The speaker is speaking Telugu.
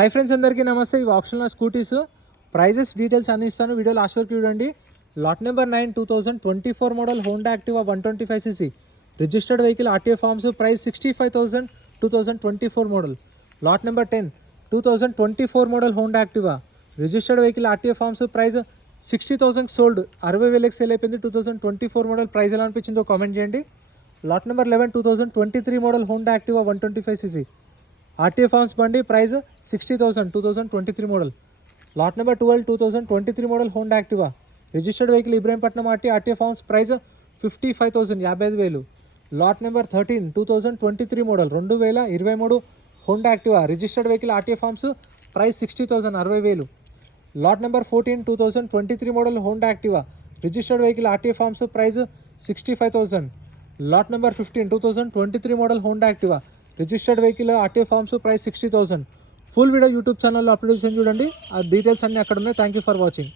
హాయ్ ఫ్రెండ్స్, అందరికీ నమస్తే. ఇవి ఆప్షనల్ స్కూటీస్ ప్రైజెస్ డీటెయిల్స్ అన్ని ఇస్తాను. వీడియో లాస్ట్ వరకు చూడండి. Lot number 9 2024 model Honda Activa 125cc registered vehicle RTA forms price 65,000 2024 model. Lot number 10 2024 model Honda Activa registered vehicle RTA forms price 60,000 sold. 60,000 sale అయిపోయింది. 2024 మోడల్ ప్రైస్ ఎలా అనిపించిందో కామెంట్ చేయండి. Lot number 11 2023 model Honda Activa 125cc RTA forms బండి price 60,000 2023 model. Lot number 12 2023 model Honda Activa registered vehicle Ibrahimpatnam RTA forms price 55,000 55,000. Lot number 13 2023 model 2023 Honda Activa registered vehicle RTA forms price 60,000 60,000. Lot number 14 2023 model Honda Activa registered vehicle RTA forms price 65,000. Lot number 15 2023 model Honda Activa registered vehicle RTA forms price 60,000. Full video YouTube ఛానల్లో అప్లోడ్ చేసి చూడండి. ఆ డీటెయిల్స్ అన్నీ అక్కడ ఉన్నాయి. Thank you for watching.